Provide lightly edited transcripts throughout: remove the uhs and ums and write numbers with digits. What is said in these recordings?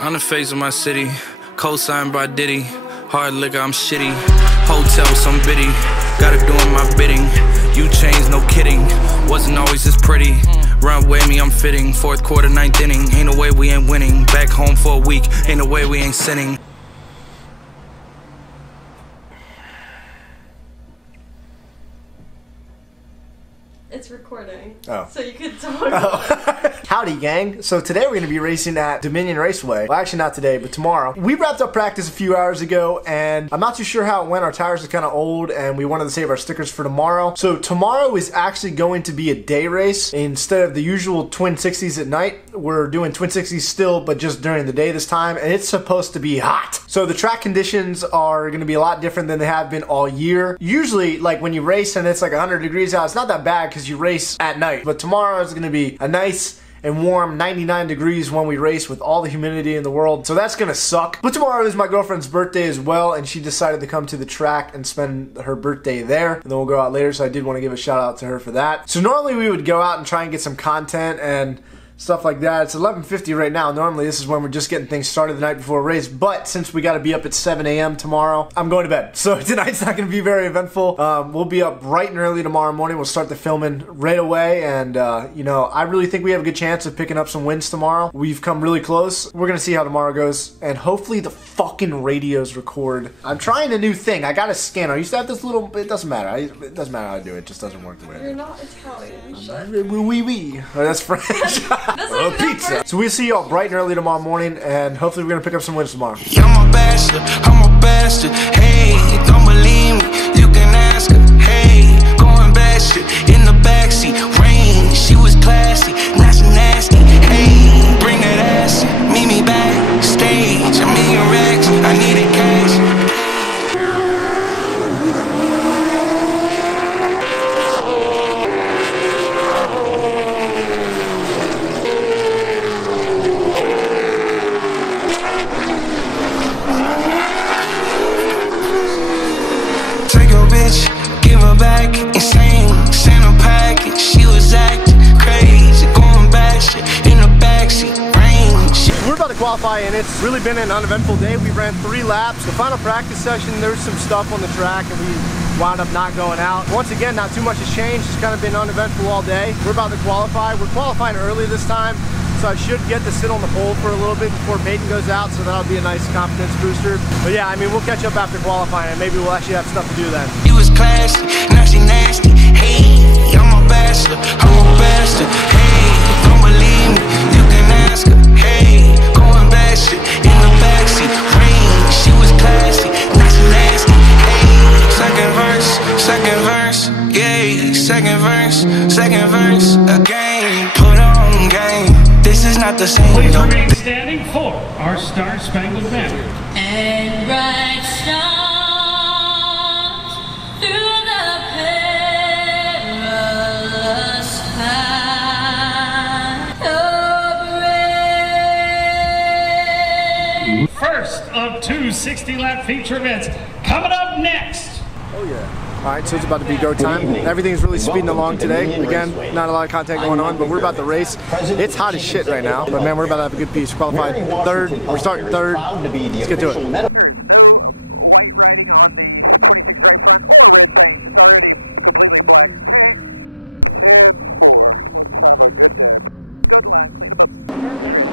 On the face of my city, co-signed by Diddy. Hard liquor, I'm shitty. Hotel, some biddy. Gotta doing my bidding. You changed, no kidding. Wasn't always this pretty. Run with me, I'm fitting. Fourth quarter, ninth inning. Ain't no way we ain't winning. Back home for a week. Ain't no way we ain't sinning. It's recording. Oh. So you could talk about it. Howdy, gang. So today we're going to be racing at Dominion Raceway. Well, actually not today, but tomorrow. We wrapped up practice a few hours ago, and I'm not too sure how it went. Our tires are kind of old, and we wanted to save our stickers for tomorrow. So tomorrow is actually going to be a day race. Instead of the usual Twin 60s at night, we're doing Twin 60s still, but just during the day this time, and it's supposed to be hot. So the track conditions are going to be a lot different than they have been all year. Usually, like when you race and it's like 100 degrees out, it's not that bad because you race at night. But tomorrow is going to be a nice and warm 99 degrees when we race with all the humidity in the world. So that's gonna suck. But tomorrow is my girlfriend's birthday as well, and she decided to come to the track and spend her birthday there. And then we'll go out later, so I did want to give a shout out to her for that. So normally we would go out and try and get some content and stuff like that. It's 11:50 right now. Normally this is when we're just getting things started the night before a race, but since we got to be up at 7 a.m. tomorrow, I'm going to bed. So tonight's not going to be very eventful. We'll be up bright and early tomorrow morning. We'll start the filming right away, and you know, I really think we have a good chance of picking up some wins tomorrow. We've come really close. We're going to see how tomorrow goes, and hopefully the fucking radios record. I'm trying a new thing. I got a scanner. I used to have this little, it doesn't matter. It doesn't matter how I do it. It just doesn't work the way I do it. You're not Italian. Shut Oui. Oh, that's French. Oh, pizza. So we'll see y'all bright and early tomorrow morning, and hopefully we're gonna pick up some wins tomorrow. I'm a bastard, hey, don't believe me, you can ask her, hey, going bastard, in the backseat, rain, she was classy, not so nasty, hey, bring that ass, meet me backstage, I'm in racks, I needed cash. Qualify, and it's really been an uneventful day. We ran 3 laps. The final practice session, there was some stuff on the track and we wound up not going out. Once again, not too much has changed. It's kind of been uneventful all day. We're about to qualify. We're qualifying early this time, so I should get to sit on the pole for a little bit before Peyton goes out, so that'll be a nice confidence booster. But yeah, I mean, we'll catch up after qualifying, and maybe we'll actually have stuff to do then. He was classy, now she nasty. Hey, I'm a bastard, hey, don't believe me, you can ask her. Hey, in the backseat, rain, she was classy, not so nasty, hey, second verse, yeah, second verse, again, put on game, this is not the same. Please remain standing for our Star Spangled Banner. And bright stars through the perilous path. First of 2 60-lap feature events coming up next. Oh yeah. Alright, so it's about to be go time. Everything's really speeding along today. Again, not a lot of content going on, but we're about to race. It's hot as shit right now, but man, we're about to have a good piece. Qualified third. We're starting third. Let's get to it. There is no white writing on the 26 right front or red paint. It's already completely black. Okay. 10-4. Let's have a good day. Go to line, clean them up. Be ready.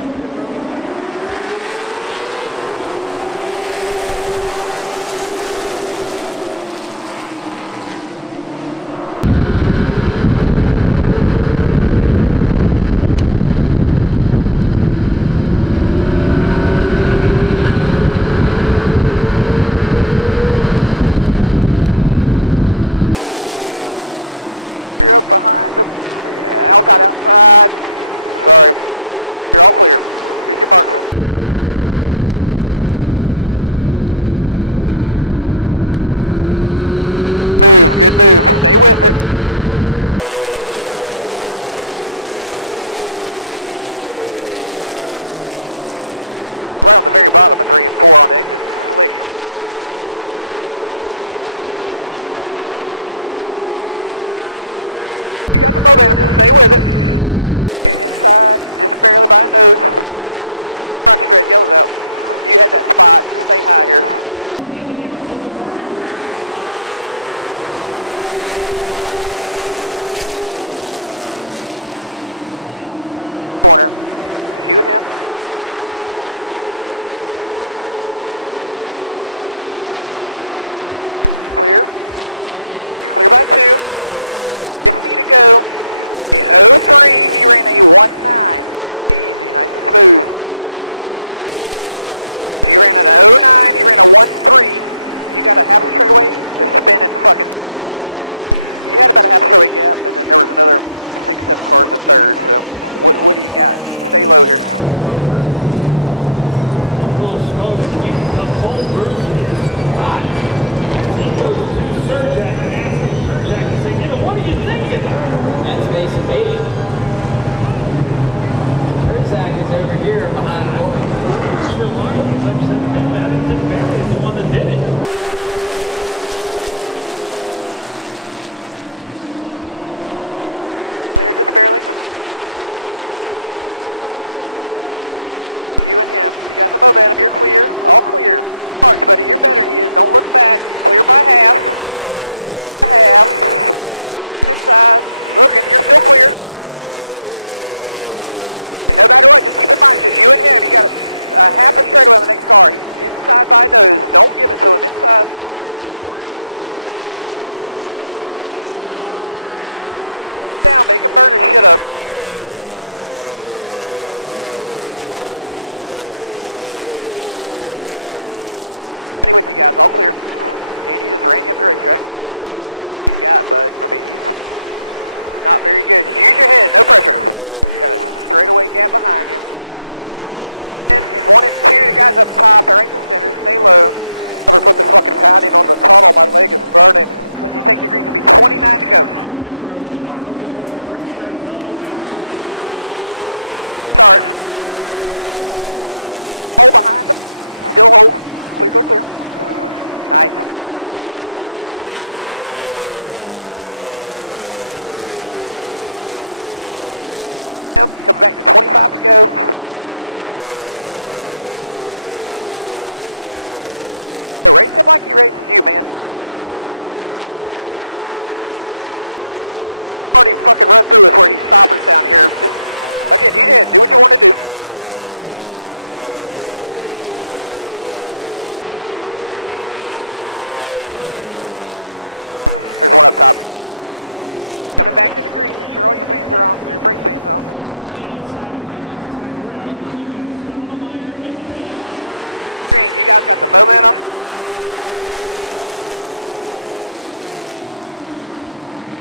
You're up behind them. Outside. Sorry. You're all clear. Here's your marks. Move, good move. Stay with it. Right on the very bottom of 3 and 4 on the exit. Slick. You got the momentum, just stay with it. Inside, just barely by nose. Front straight, yellow's out. You had that spot. Stay high here. Corner. Shoot him. Clear. Clear by 2. 50 to go. The 03, he ran a 19. Easy, nice and smooth. He ran an 09, he ran a 13. You got a half straightaway, they're spinning fucking. You had about a half straightaway gap, and then there was another 6, 7 cars at third, so what do you got? Stay low here. That's basic 80. Zach is over here behind the door. Barry's the one that did it. Clear, just barely. You and him, you got the momentum, you're clear, all clear. Marks, buddy, you're better than he is, don't look back. Clear by half. Half. Inside, looking, you're still clear. And no matter what, just keep in mind, it's just you and him. You got a half a straightaway on the next car. He's inside by nose. Don't give it to him, inside. Down, make him burn his shit up. Stay with you guys, all clear. And he just ran you up the racetrack. He's got, bud. I mean, he's not very good. Just use your head, no pressure. You got a straightaway gap behind you. In 1 and 2, the guys up top, they're right in the center. Stay low. Never put the fucking padding on the tunnel. My leg is burning. When you take the green, it'll be 29 to go. Start. Hold behind them. Still hold. Clear, clear, clear. Nice. Yep, come back to 25 to go. So race him like he races you, man. Already fucking run through us where he stopped us down here. Just, again, you did. Do what you want to do. There's one up top. Coming back to the green. Make sure all your fans are on. Your brake fans on. Green, you guys got the momentum.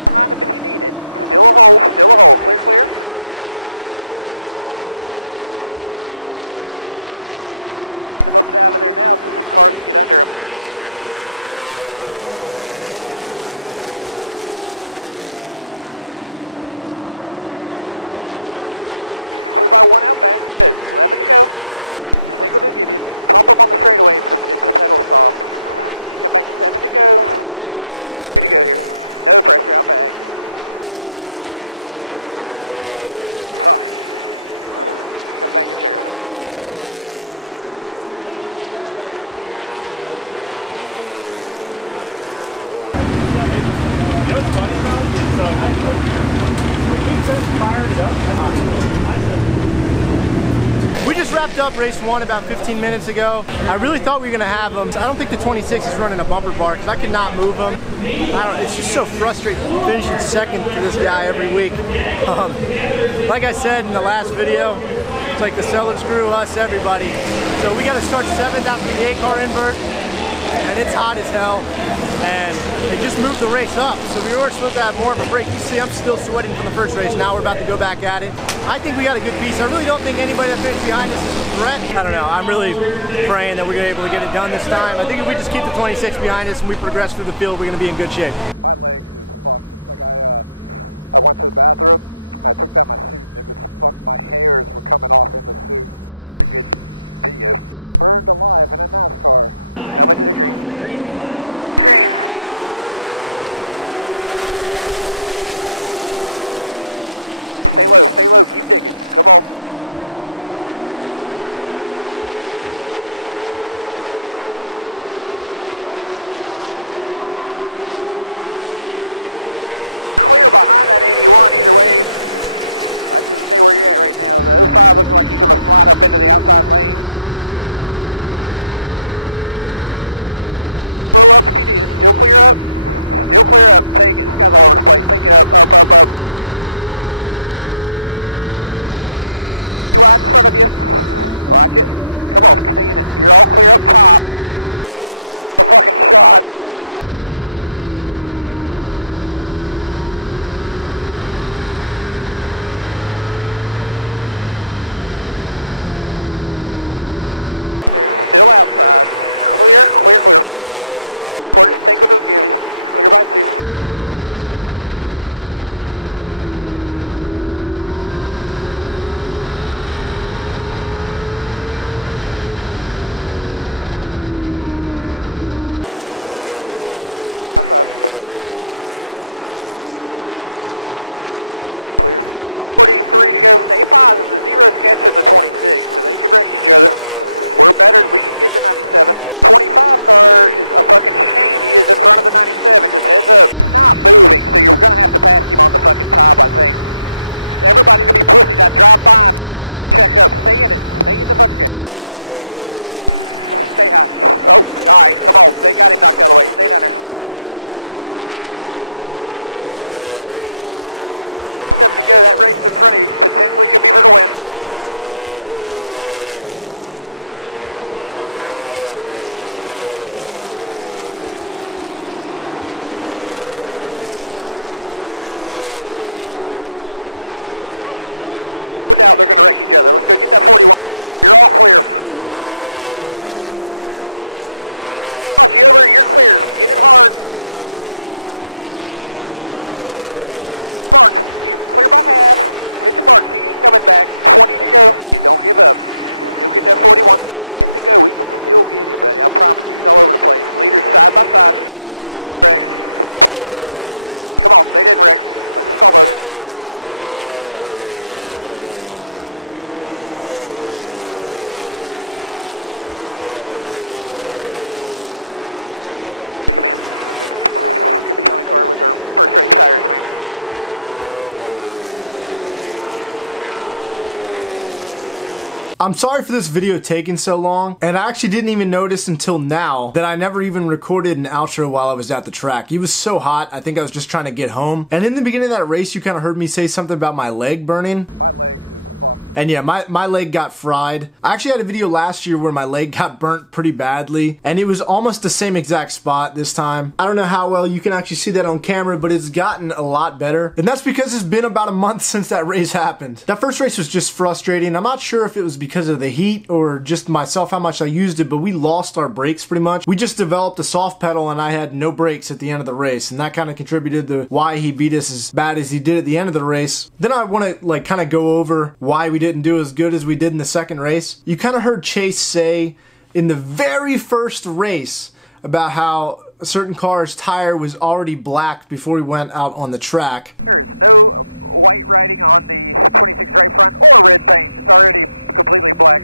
Behind them if you need it. Still a hole. Still a hole. Clear, clear. Them up and out of there now so the cars can get under them. Clear by 1 out back. Good. 11 to go. Just take what they'll give you. Pump them on the straightaway if the pedal's soft. Come back to 7 to go. 2 to go here. No pressure out back. Fuck. Come back to checker. We just wrapped up race 1 about 15 minutes ago. I really thought we were gonna have them. I don't think the 26 is running a bumper bar because I could not move them. It's just so frustrating finishing second for this guy every week. Like I said in the last video, it's like the seller screw us, everybody. So we gotta start 7th after the 8-car invert, and it's hot as hell. And they just moved the race up, so we were supposed to have more of a break. You see, I'm still sweating from the first race. Now we're about to go back at it. I think we got a good piece. I really don't think anybody that finished behind us is a threat. I don't know. I'm really praying that we're gonna be able to get it done this time. I think if we just keep the 26 behind us and we progress through the field, we're gonna be in good shape. My legs is fucked. It's like I went to the bathroom. I took down my suit and it was fucked. My hairs were coming off in the suit. A good video. Burned alive in a NASCAR. Coming to the green. Green. Stay low, keep digging. Come on. behind that 81 either way. I just stay where you're at right now. The 05 looks like he's going to slide up into the outside lane. Slow up if you need it. Still clear up. Still clear up. Take it. This guy's all over the place. Take it up, up, up, up. You wide in front of you. Watch it. Come on, stay in it. You're all clear up top. A fucking shot. They're still outside. Clear, clear, clear. Quarters, take what they'll give you. Clear by 2. Outside. Clear. 43 to go. Stay positive. The 0's catching the 26, so they can wreck each other. We're better. We can get the 97. 25 car is a fucking chicane. He is in front of the 97. Just heads up. He's not moving, so you're going to have to pass him on the fucking top, I think. Everybody's going to be pussies. I drive by him. Check up. Stay in it. Stay in the fucking... Stay high. Oh, alright. Come on. They got him knocked out of the way. Stay down there. 7 to go. That race in front of you potentially could be for the win. No doubt they're going to wreck each other. Let's go get that 41. You're all clear. Cross you over. You're clear. Get in hard. Mark, you clear by half. Hit your mark. He ain't coming back. 20 to go. You don't give up. You'll get that 41. 10 to go. We can still get him, buddy. I promise you. He's all over the place. Leaders side by side. Wreck. Come on. They didn't wreck. Just almost. Could be the only car with our first race tires, man. I'm sorry for this video taking so long, and I actually didn't even notice until now that I never even recorded an outro while I was at the track. It was so hot, I think I was just trying to get home. And in the beginning of that race, you kind of heard me say something about my leg burning. My legs is fucked. And yeah, my leg got fried. I actually had a video last year where my leg got burnt pretty badly, and it was almost the same exact spot this time. I don't know how well you can actually see that on camera, but it's gotten a lot better. And that's because it's been about a month since that race happened. That first race was just frustrating. I'm not sure if it was because of the heat or just myself how much I used it, but we lost our brakes pretty much. We just developed a soft pedal and I had no brakes at the end of the race, and that kind of contributed to why he beat us as bad as he did at the end of the race. Then I want to like kind of go over why we didn't do as good as we did in the second race. You kind of heard Chase say in the very first race about how a certain car's tire was already black before we went out on the track. There is no white writing on the 26 right front or red paint. It's already completely black.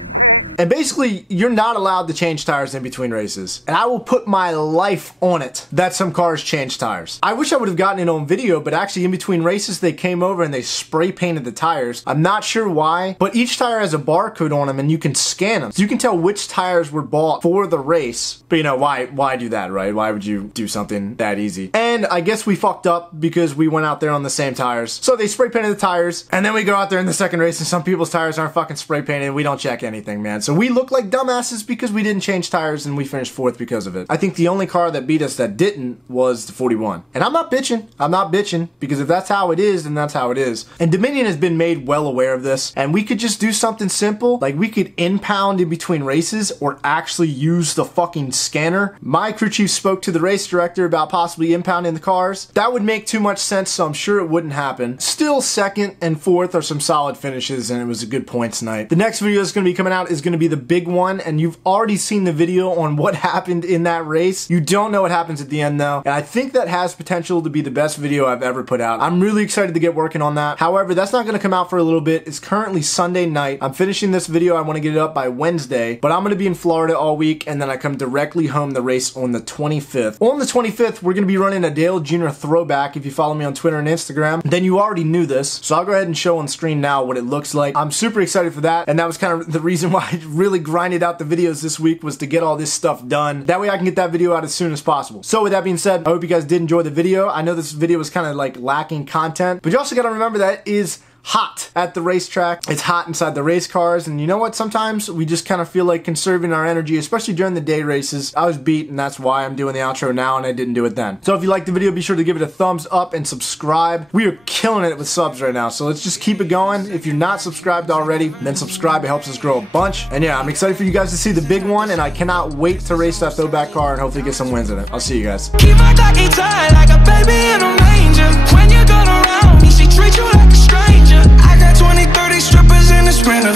And basically, you're not allowed to change tires in between races. And I will put my life on it that some cars change tires. I wish I would have gotten it on video, but actually in between races, they came over and they spray painted the tires. I'm not sure why, but each tire has a barcode on them and you can scan them. So you can tell which tires were bought for the race. But you know, why do that, right? Why would you do something that easy? And I guess we fucked up because we went out there on the same tires. So they spray painted the tires, and then we go out there in the second race and some people's tires aren't fucking spray painted. We don't check anything, man. So we look like dumbasses because we didn't change tires and we finished 4th because of it. I think the only car that beat us that didn't was the 41. And I'm not bitching. I'm not bitching, because if that's how it is, then that's how it is. And Dominion has been made well aware of this, and we could just do something simple. Like we could impound in between races or actually use the fucking scanner. My crew chief spoke to the race director about possibly impounding the cars. That would make too much sense, so I'm sure it wouldn't happen. Still, 2nd and 4th are some solid finishes, and it was a good points night. The next video that's going to be coming out is going to be the big one, and you've already seen the video on what happened in that race. You don't know what happens at the end though, and I think that has potential to be the best video I've ever put out. I'm really excited to get working on that. However, that's not going to come out for a little bit. It's currently Sunday night. I'm finishing this video. I want to get it up by Wednesday, but I'm going to be in Florida all week, and then I come directly home the race on the 25th. On the 25th, we're going to be running a Dale Jr. throwback. If you follow me on Twitter and Instagram, then you already knew this, so I'll go ahead and show on screen now what it looks like. I'm super excited for that, and that was kind of the reason why I really grinded out the videos this week, was to get all this stuff done. That way I can get that video out as soon as possible. So with that being said, I hope you guys did enjoy the video. I know this video was kind of like lacking content, but you also got to remember that it is hot at the racetrack. It's hot inside the race cars, and you know what? Sometimes we just kind of feel like conserving our energy, especially during the day races. I was beat, and that's why I'm doing the outro now, and I didn't do it then. So if you liked the video, be sure to give it a thumbs up and subscribe. We are killing it with subs right now, so let's just keep it going. If you're not subscribed already, then subscribe. It helps us grow a bunch. And yeah, I'm excited for you guys to see the big one, and I cannot wait to race that throwback car and hopefully get some wins in it. I'll see you guys. Keep my cocky tight like a baby in a manger. When you go around me, she treat you like a stranger. I got 20, 30 strippers in the Sprinter.